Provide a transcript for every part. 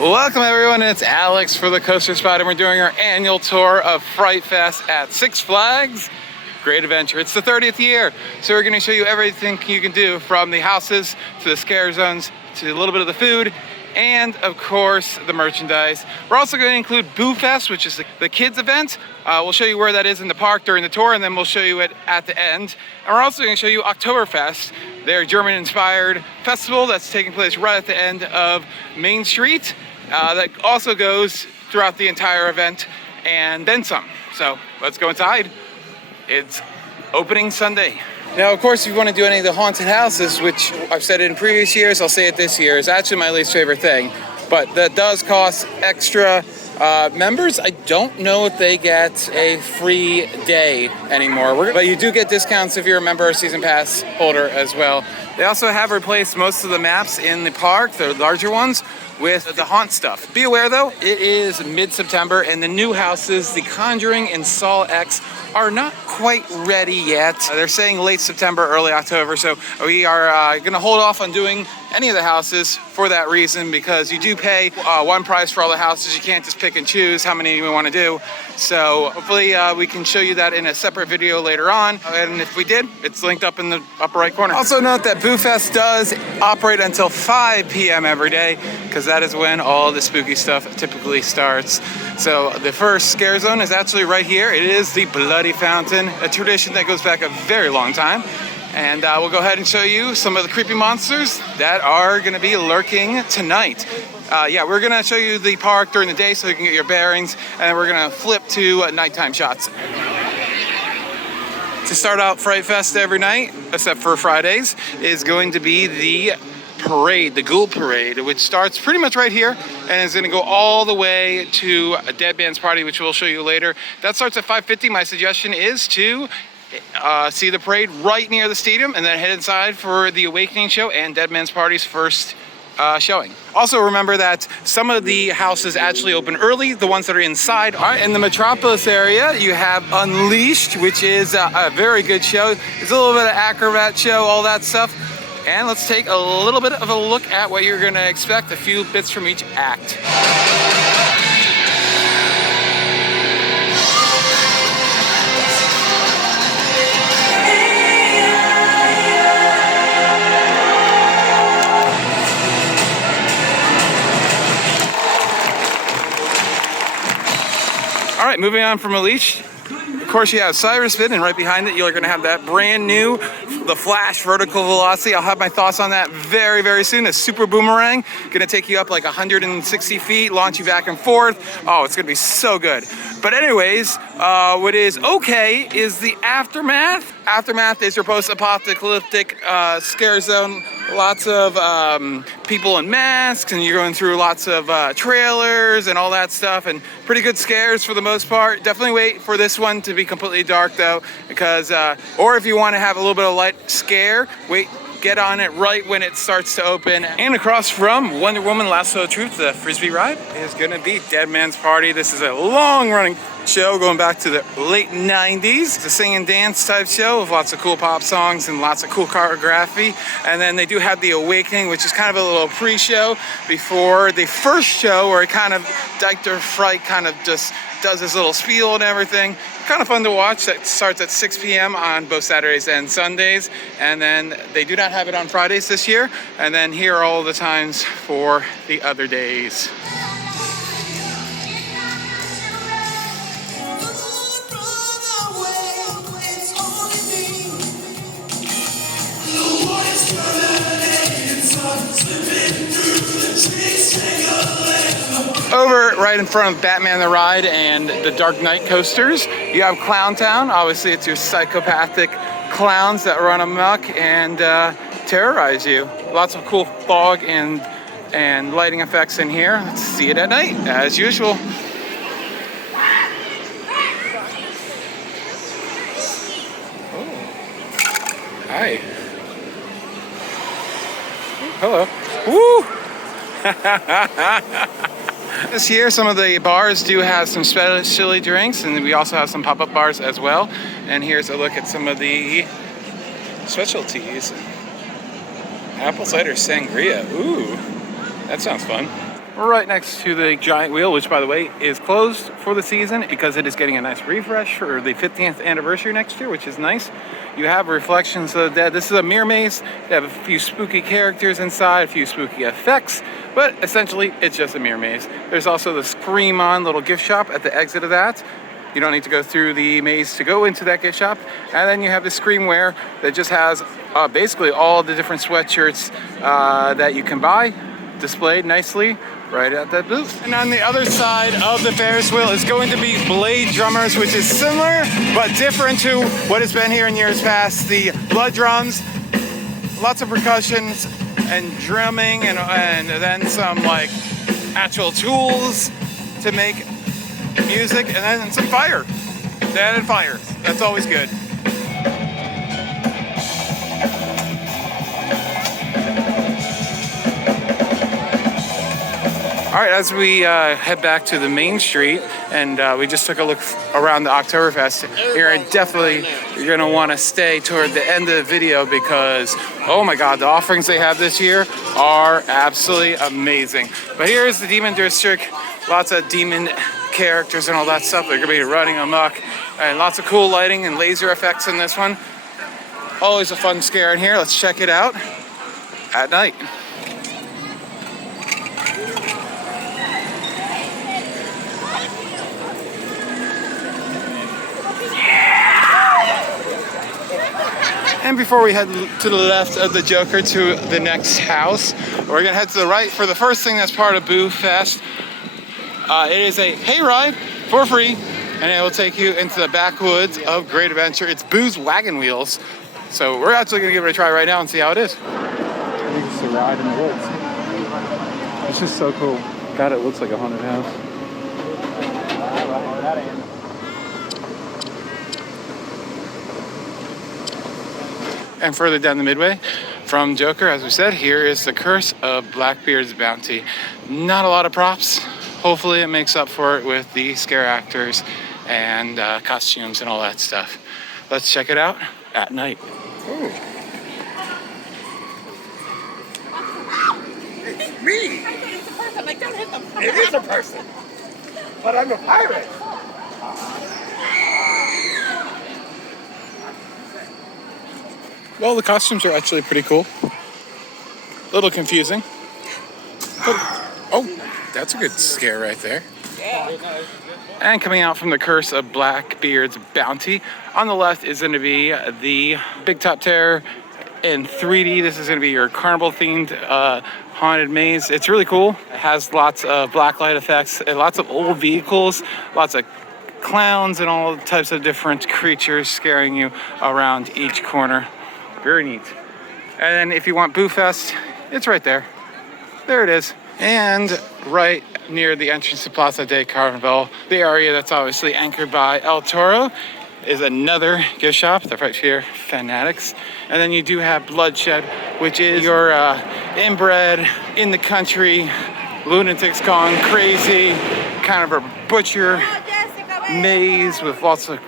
Welcome everyone, it's Alex for the Coaster Spot, and we're doing our annual tour of FrightFest at Six Flags Great Adventure. It's the 30th year, so we're going to show you everything you can do, from the houses to the scare zones to a little bit of the food, and of course the merchandise. We're also going to include BooFest, which is the kids event. We'll show you where that is in the park during the tour, and then we'll show you it at the end. And we're also going to show you Oktoberfest, their German-inspired festival that's taking place right at the end of Main Street. That also goes throughout the entire event and then some. So let's go inside. It's opening Sunday. Now, of course, if you want to do any of the haunted houses, which I've said it in previous years, I'll say it this year, is actually my least favorite thing. But that does cost extra. Members, I don't know if they get a free day anymore, but you do get discounts if you're a member or season pass holder as well. They also have replaced most of the maps in the park, the larger ones, with the haunt stuff. Be aware though, it is mid-September and the new houses, The Conjuring and Saw X, are not quite ready yet. They're saying late September, early October, so we are gonna hold off on doing any of the houses for that reason, because you do pay one price for all the houses. You can't just pick and choose how many you want to do. So hopefully we can show you that in a separate video later on. And if we did, it's linked up in the upper right corner. Also note that BooFest does operate until 5 p.m. every day, because that is when all the spooky stuff typically starts. So the first scare zone is actually right here. It is the Bloody Fountain, a tradition that goes back a very long time. And we'll go ahead and show you some of the creepy monsters that are going to be lurking tonight. Yeah, we're going to show you the park during the day so you can get your bearings, and we're going to flip to nighttime shots. To start out FrightFest every night, except for Fridays, is going to be the parade, the Ghoul Parade, which starts pretty much right here and is going to go all the way to a Dead Man's Party, which we'll show you later. That starts at 5:50. My suggestion is to see the parade right near the stadium and then head inside for the Awakening show and Dead Man's Party's first showing. Also remember that some of the houses actually open early, the ones that are inside. All right, in the Metropolis area, you have Unleashed, which is a very good show. It's a little bit of acrobat show, all that stuff. And let's take a little bit of a look at what you're gonna expect, a few bits from each act. All right, moving on from Unleashed. Of course, you have Cyrus Spin, and right behind it, you're going to have that brand new, the Flash Vertical Velocity. I'll have my thoughts on that very, very soon. A super boomerang, going to take you up like 160 feet, launch you back and forth. Oh, it's going to be so good. But anyways, what is okay is the Aftermath. Aftermath is your post-apocalyptic scare zone. Lots of people in masks, and you're going through lots of trailers and all that stuff, and pretty good scares for the most part. Definitely wait for this one to be completely dark though, because or if you want to have a little bit of light scare, get on it right when it starts to open. And across from Wonder Woman Lasso of Truth, the Frisbee ride, is going to be Dead Man's Party. This is a long-running show going back to the late 90s. It's a sing and dance type show with lots of cool pop songs and lots of cool choreography. And then they do have the Awakening, which is kind of a little pre-show before the first show, where it kind of Dr. Fright kind of just does his little spiel and everything. Kind of fun to watch. That starts at 6 p.m. on both Saturdays and Sundays. And then they do not have it on Fridays this year. And then here are all the times for the other days. Over right in front of Batman the Ride and the Dark Knight coasters, you have Clown Town. Obviously, it's your psychopathic clowns that run amok and terrorize you. Lots of cool fog and lighting effects in here. Let's see it at night, as usual. Oh. Hi. Hello. Woo! This year, some of the bars do have some specialty drinks, and we also have some pop-up bars as well. And here's a look at some of the specialties. Apple cider sangria. Ooh, that sounds fun. right next to the giant wheel, which by the way is closed for the season because it is getting a nice refresh for the 50th anniversary next year, which is nice. You have reflections of the dead. This is a mirror maze. They have a few spooky characters inside, a few spooky effects, but essentially it's just a mirror maze. There's also the Scream On little gift shop at the exit of that. You don't need to go through the maze to go into that gift shop. And then you have the Screamwear that just has basically all the different sweatshirts that you can buy displayed nicely right at that booth. And on the other side of the Ferris wheel is going to be Blade Drummers, which is similar but different to what has been here in years past. The blood drums, lots of percussions and drumming, and then some like actual tools to make music, and then some fire. They added fire. That's always good. All right, as we head back to the main street, and we just took a look around the Oktoberfest, you're going to want to stay toward the end of the video because, oh my God, the offerings they have this year are absolutely amazing. But here's the Demon District, lots of demon characters and all that stuff. They're going to be running amok, and lots of cool lighting and laser effects in this one. Always a fun scare in here. Let's check it out at night. And before we head to the left of the Joker to the next house, we're gonna head to the right for the first thing that's part of BooFest. It is a hayride for free, and it will take you into the backwoods of Great Adventure. It's Boo's Wagon Wheels. So we're actually gonna give it a try right now and see how it is. I think it's a ride in the woods. It's just so cool. God, it looks like a haunted house. And further down the midway from Joker, as we said, here is the Curse of Blackbeard's Bounty. Not a lot of props. Hopefully it makes up for it with the scare actors and costumes and all that stuff. Let's check it out at night. Ooh. It's me! I think it's a person, like don't hit them. It is a person! But I'm a pirate! Well, the costumes are actually pretty cool. A little confusing. But, oh, that's a good scare right there. Yeah. And coming out from the Curse of Blackbeard's Bounty, on the left is going to be the Big Top Terror in 3D. This is going to be your carnival-themed haunted maze. It's really cool. It has lots of blacklight effects, and lots of old vehicles, lots of clowns, and all types of different creatures scaring you around each corner. Very neat. And then if you want BooFest, it's right there. There it is. And right near the entrance to Plaza de Carnaval, the area that's obviously anchored by El Toro, is another gift shop, the Frightfest Fanatics. And then you do have Bloodshed, which is your inbred, in the country, lunatics gone crazy, kind of a butcher maze with lots of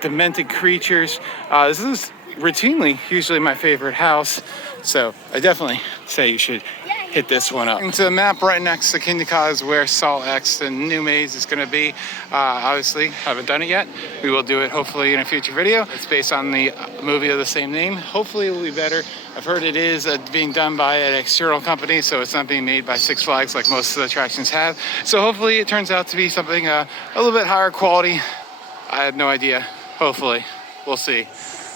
demented creatures. This is routinely usually my favorite house, so I definitely say you should hit this one up. Into the map right next to Kindika is where Sol X, the new maze, is going to be. Obviously, haven't done it yet. We will do it hopefully in a future video. It's based on the movie of the same name. Hopefully it will be better. I've heard it is being done by an external company, so it's not being made by Six Flags like most of the attractions have. So hopefully it turns out to be something a little bit higher quality. I have no idea. Hopefully. We'll see.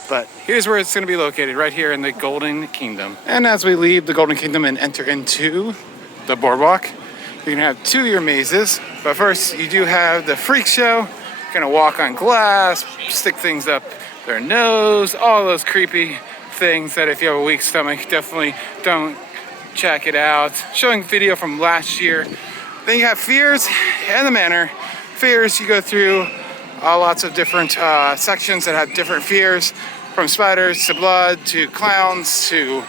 But here's where it's going to be located, right here in the Golden Kingdom. And as we leave the Golden Kingdom and enter into the boardwalk, you're going to have two of your mazes. But first, you do have the freak show. You're going to walk on glass, stick things up their nose, all those creepy things that if you have a weak stomach, definitely don't check it out. Showing video from last year. Then you have Fears and the Manor. Fears, you go through lots of different sections that have different fears, from spiders to blood to clowns to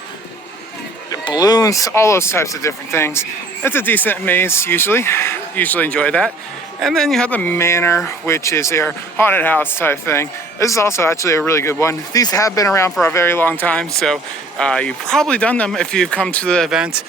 balloons, all those types of different things. It's a decent maze usually enjoy that. And then you have the Manor, which is your haunted house type thing. This is also actually a really good one. These have been around for a very long time, so you've probably done them if you've come to the event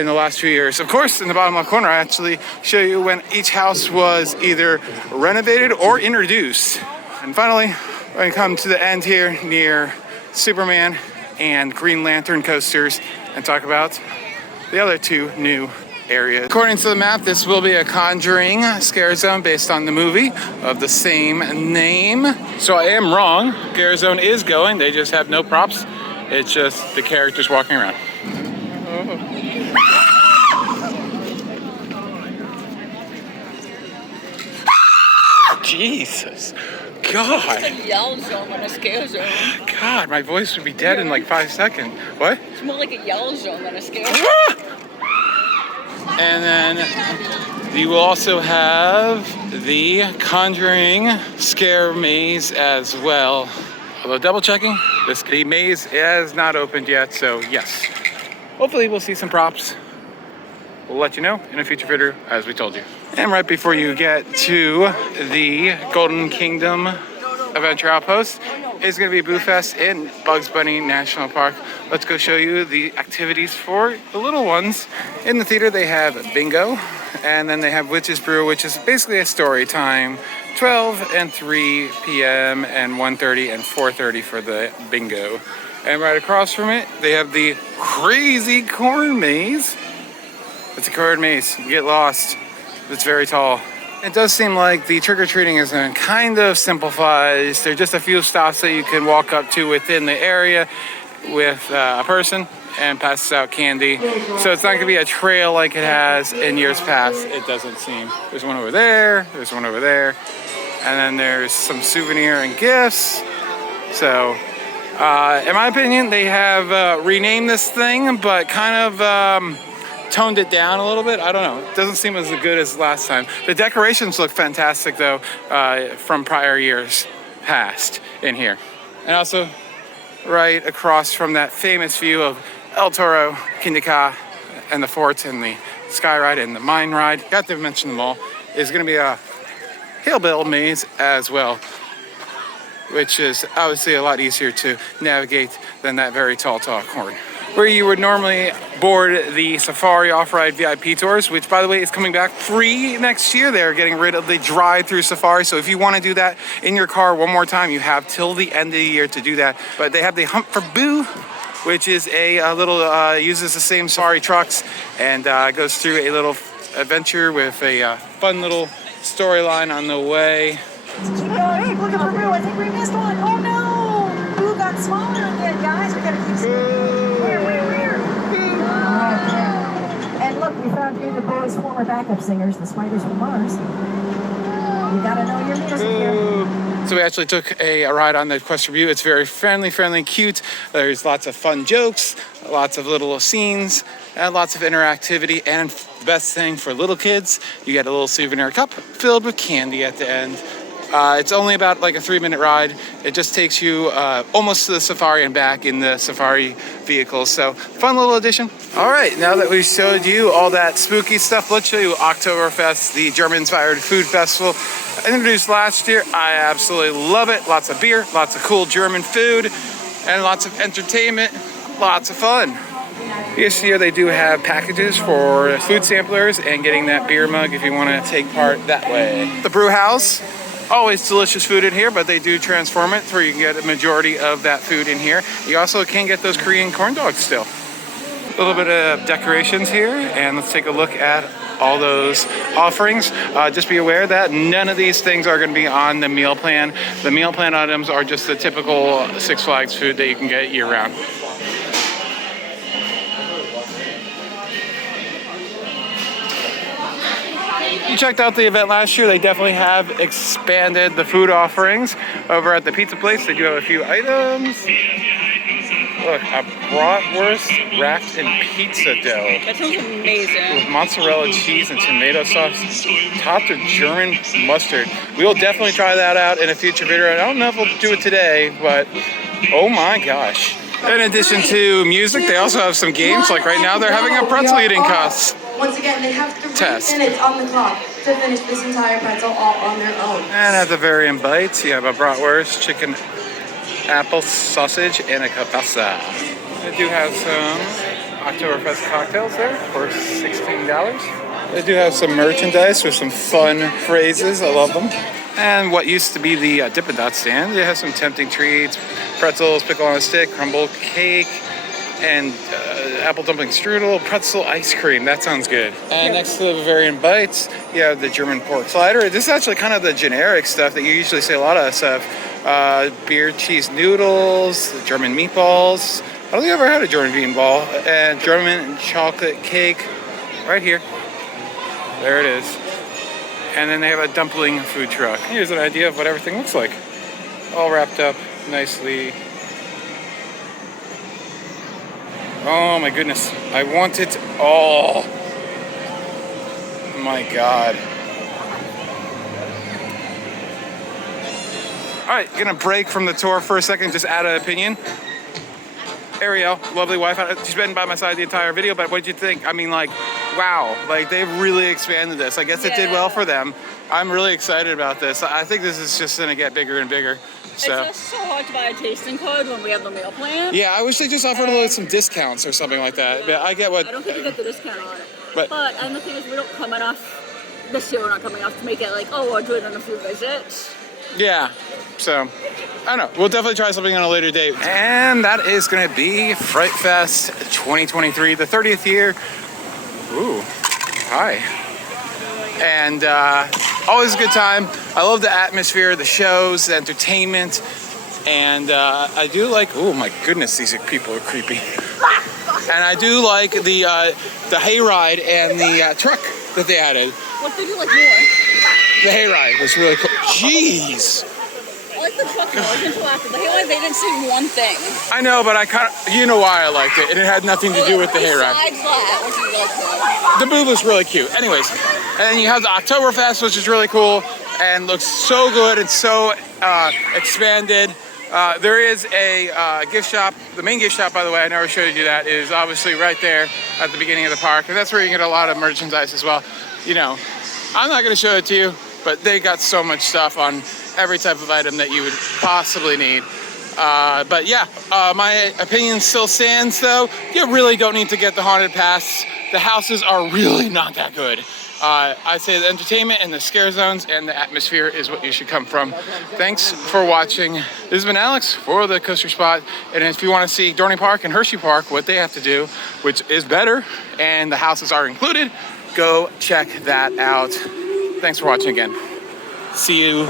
in the last few years. Of course, in the bottom left corner, I actually show you when each house was either renovated or introduced. And finally, we're going to come to the end here near Superman and Green Lantern coasters and talk about the other two new areas. According to the map, this will be a Conjuring scare zone based on the movie of the same name. So I am wrong. Scare zone is going. They just have no props. It's just the characters walking around. Jesus. God. It's a yell zone than a scare zone. God, my voice would be dead in like 5 seconds. What? It's more like a yell zone than a scare zone. And then you will also have the Conjuring scare maze as well. Although double checking, the maze has not opened yet, so yes. Hopefully we'll see some props. We'll let you know in a future video, as we told you. And right before you get to the Golden Kingdom Adventure Outpost is going to be BooFest in Bugs Bunny National Park. Let's go show you the activities for the little ones. In the theater they have bingo, and then they have Witch's Brew, which is basically a story time. 12 and 3 p.m. and 1:30 and 4:30 for the bingo. And right across from it, they have the crazy corn maze. It's a corn maze. You get lost. It's very tall. It does seem like the trick-or-treating is kind of simplified. There are just a few stops that you can walk up to within the area with a person and passes out candy. So it's not going to be a trail like it has in years past, it doesn't seem. There's one over there, there's one over there, and then there's some souvenir and gifts. So, in my opinion, they have renamed this thing, but kind of toned it down a little bit. I don't know. It doesn't seem as good as last time. The decorations look fantastic, though, from prior years past in here. And also, right across from that famous view of El Toro, Quindica, and the forts, and the Sky Ride, and the Mine Ride, got to mention them all, is going to be a Hillbill maze as well, which is obviously a lot easier to navigate than that very tall corn. Where you would normally board the Safari Off-Ride VIP tours, which, by the way, is coming back free next year. They're getting rid of the drive-through Safari, so if you want to do that in your car one more time, you have till the end of the year to do that. But they have the Hunt for Boo, which is a little, uses the same Safari trucks and goes through a little adventure with a fun little storyline on the way. Keep going. Hey, looking for Boo. I think we missed one. Oh no! Boo got smaller again, guys. We gotta keep speeding. Where? And look, we found here the boys' former backup singers, the Spiders from Mars. You gotta know your music here. So we actually took a ride on the Equestria View. It's very friendly, cute. There's lots of fun jokes, lots of little scenes, and lots of interactivity. And the best thing for little kids, you get a little souvenir cup filled with candy at the end. It's only about like a 3-minute ride. It just takes you almost to the Safari and back in the Safari vehicle. So fun little addition. All right, now that we showed you all that spooky stuff, let's show you Oktoberfest, the German-inspired food festival. Introduced last year. I absolutely love it. Lots of beer, lots of cool German food, and lots of entertainment, lots of fun. This year they do have packages for food samplers and getting that beer mug if you want to take part that way. The brew house. Always delicious food in here, but they do transform it where you can get a majority of that food in here. You also can get those Korean corn dogs still. A little bit of decorations here, and let's take a look at all those offerings. Just be aware that none of these things are going to be on the meal plan. The meal plan items are just the typical Six Flags food that you can get year-round. You checked out the event last year. They definitely have expanded the food offerings over at the pizza place. They do have a few items. Look, a bratwurst wrapped in pizza dough. That sounds amazing. With mozzarella cheese and tomato sauce, topped with German mustard. We will definitely try that out in a future video. I don't know if we'll do it today, but oh my gosh. In addition to music, they also have some games. Like right now, they're having a pretzel eating contest. Once again, they have 3 minutes on the clock to finish this entire pretzel all on their own. And at the very end bites, you have a bratwurst, chicken, apple sausage, and a kielbasa. They do have some Oktoberfest cocktails there for $16. They do have some merchandise with some fun phrases. I love them. And what used to be the Dippin' Dot stand, they have some tempting treats, pretzels, pickle on a stick, crumble cake, and apple dumpling strudel, pretzel ice cream. That sounds good. And next to the Bavarian Bites, you have the German pork slider. This is actually kind of the generic stuff that you usually see a lot of stuff. Beer cheese noodles, German meatballs. I don't think I've ever had a German meatball. And German chocolate cake right here. There it is. And then they have a dumpling food truck. Here's an idea of what everything looks like. All wrapped up nicely. Oh my goodness. I want it all. My God. All right, gonna break from the tour for a second, just add an opinion. Ariel, lovely wife, she's been by my side the entire video, but what did you think? I mean, like, wow, like they've really expanded this. I guess it did well for them. I'm really excited about this. I think this is just gonna get bigger and bigger. So. It's just so hard to buy a tasting card when we have the meal plan. Yeah, I wish they just offered some discounts or something like that. But I get what. I don't think you get the discount on it. But and the thing is, we don't come enough. This year we're not coming enough to make it like, oh, we'll do it on a few visits. Yeah, so I don't know. We'll definitely try something on a later date. And that is going to be FrightFest 2023, the 30th year. Ooh, hi. And always a good time. I love the atmosphere, the shows, the entertainment. And I do like, oh my goodness, these people are creepy. And I do like the hayride and the truck that they added. What did you like more? The hayride was really cool. Jeez. I like the truck more until after the hayride. They didn't see one thing. I know, but I kind of, you know why I liked it, and it had nothing to do with the hayride. Besides that, what did you like more? The booth was really cute. Anyways, and then you have the Oktoberfest, which is really cool and looks so good and so expanded. There is a gift shop. The main gift shop, by the way, I never showed you that, is obviously right there at the beginning of the park. And that's where you can get a lot of merchandise as well. You know, I'm not going to show it to you, but they got so much stuff on every type of item that you would possibly need. But yeah, my opinion still stands though. You really don't need to get the haunted pass. The houses are really not that good. I'd say the entertainment and the scare zones and the atmosphere is what you should come from. Thanks for watching. This has been Alex for the Coaster Spot. And if you want to see Dorney Park and Hershey Park, what they have to do, which is better, and the houses are included, go check that out. Thanks for watching again. See you